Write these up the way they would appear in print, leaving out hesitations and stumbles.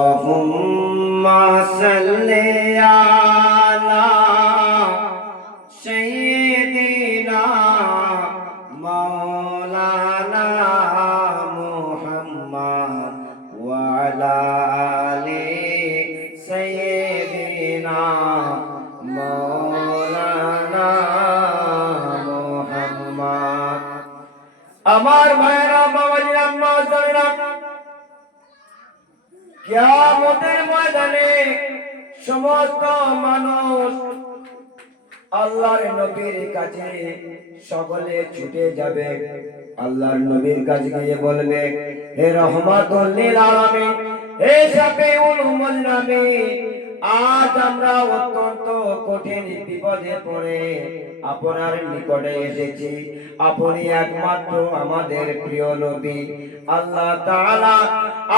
আল্লাহুম্মা সাল্লি আলা সাইয়্যিদিনা মাওলানা মুহাম্মদ ওয়া আলা আলি সাইয়্যিদিনা মাওলানা মুহাম্মদ। আমার ভাইরা বাবাজিরা মাযারেরা, কিয়ামতের ময়দানে সমস্ত মানুষ আল্লাহর নবীর কাছে সকলে ছুটে যাবে। আল্লাহর নবীর কাছে গিয়ে বলবে, হে রহমাতুল লিল আলামিন, হে শাফিউল মুজনাবি, আজ আমরা অত্যন্ত কঠিন বিপদে পড়ে আপনার নিকটে এসেছি। আপনি একমাত্র আমাদের প্রিয় নবী। আল্লাহ তাআলা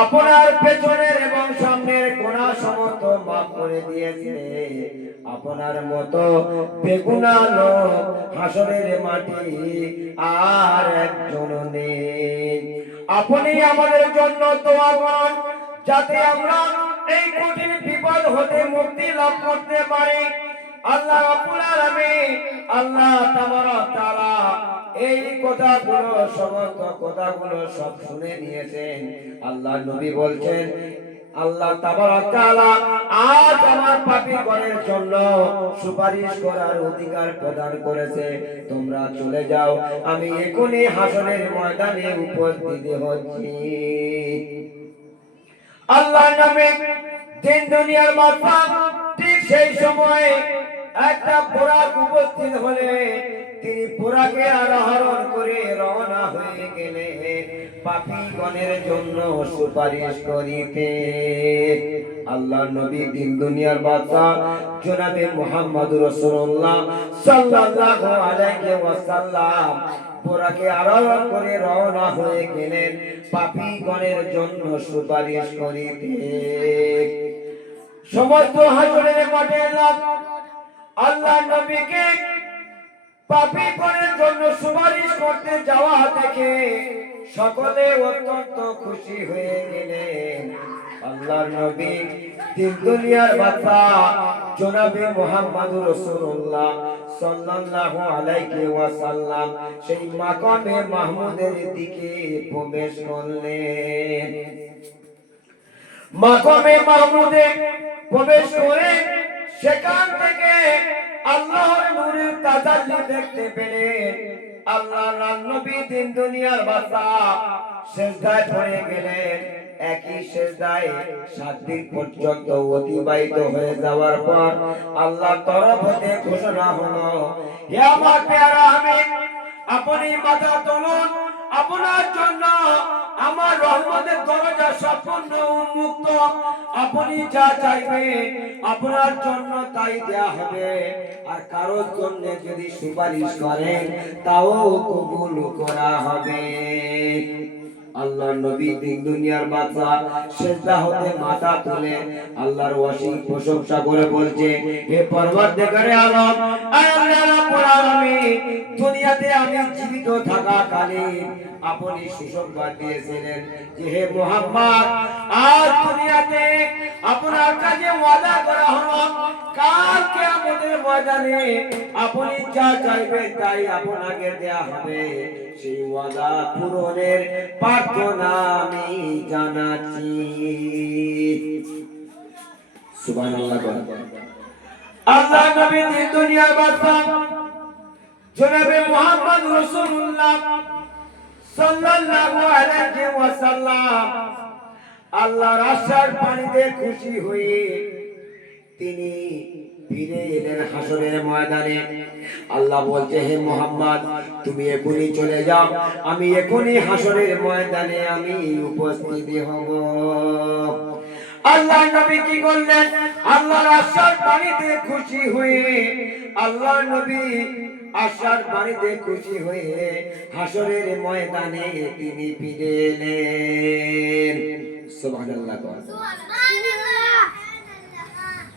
আপনার পেছনের এবং সামনের গুনাহ সমস্ত মাফ করে দিয়েছে। আপনার মতো বেগুনা লোক হাসরের মাটি আর একজন নেই। আপনি আমাদের জন্য দোয়া করুন, যাতে আমরা এই কঠিন বিপদ হতে মুক্তি লাভ করতে পারি। আল্লাহ রাব্বুল আলামিন, আল্লাহ তাবারক তাআলা এই কথাগুলো, সমস্ত কথাগুলো সব শুনে নিয়েছেন। আল্লাহ নবী বলছেন, আল্লাহ তাবারক তাআলা আজ আমার পাপীগণের জন্য সুপারিশ করার অধিকার প্রদান করেছে। তোমরা চলে যাও, আমি এখনই হাসরের ময়দানে উপস্থিত হচ্ছি। আল্লাহ নবী দিন দুনিয়ার মাথা, ঠিক সেই সময়ে একটা বুরাক উপস্থিত হলে তিনি বুরাকে আরোহণ করে রওনা হয়ে গেলেন পাপীগণের জন্য সুপারিশ করিতে। আল্লাহর নবী দিন দুনিয়ার বাদশা জনাবে মুহাম্মদুর রাসূলুল্লাহ সাল্লাল্লাহু আলাইহি ওয়াসাল্লাম বুরাকে আরোহণ করে রওনা হয়ে গেলেন পাপীগণের জন্য সুপারিশ করিতে। সমস্ত হাসরের মাঠে আল্লাহ নবীকে পাপীগণের জন্য সুপারিশ করতে যাওয়া দেখে সকলে অত্যন্ত খুশি হয়ে গেলেন। আল্লাহর নবী দিন দুনিয়ার বাদশা জনাবে মুহাম্মদুর রাসূলুল্লাহ সাল্লাল্লাহু আলাইহি ওয়াসাল্লাম সেই মাকামে মাহমুদের দিকে প্রবেশ করলেন। মাকামে মাহমুদে প্রবেশ করে সেখান থেকে আল্লাহর নূরের তাজাল্লি দেখতে পেলেন। আল্লাহর নবী দিন দুনিয়ার বাদশা সিজদায় পড়ে গেলেন। একই সিজদায় 7 দিন পর্যন্ত অতিবাহিত হয়ে যাওয়ার পর আল্লাহর তরফ হতে ঘোষণা হলো, হে আমার প্যারা হাবিব, আপনি মাথা তুলুন, আপনার জন্য আমার রহমতের দরজা সম্পূর্ণ উন্মুক্ত। আপনি যা চাইবেন আপনার জন্য তাই দেয়া হবে। আর কারোর জন্য যদি সুপারিশ করেন তাও কবুল করা হবে। আল্লাহর নবী দিন দুনিয়ার বাদশা সিজদা হতে মাথা তুলে আল্লাহর অসীম প্রশংসা করে বলছে, হে পরওয়ারদিগারে আলম, আয় আল্লাহ রাব্বুল আলামিন, দুনিয়াতে আমি জীবিত থাকাকালীন আপনি সুসংবাদ দিয়েছিলেন যে হে মুহাম্মদ, আজ দুনিয়াতে আপনার কাছে ওয়াদা করা হলো কাল কিয়ামতের ময়দানে আপনি যা চাইবেন তাই আপনাকে দেয়া হবে। সেই ওয়াদা পূরণের প্রার্থনা আমি জানাচ্ছি। সুবহানাল্লাহ। আল্লাহ নবী দুনিয়ার বাদশা জনাবে মুহাম্মদ রাসূলুল্লাহ সাল্লাল্লাহু আলাইহি ওয়াসাল্লাম আল্লাহর আশার পানিতে খুশি হয়ে তিনি ফিরে এলেন হাসরের ময়দানে। আল্লাহ বলছে, হে মুহাম্মদ, তুমি এখনই চলে যাও, আমি এখনই হাসরের ময়দানে আমি উপস্থিত হব। আল্লাহ নবী কি করলেন? আল্লাহর আশার পানিতে খুশি হয়ে আল্লাহ নবী আশার পানিতে খুশি হয়ে হাসরের ময়দানে তিনি ফিরে এলেন। সুবহানাল্লাহ।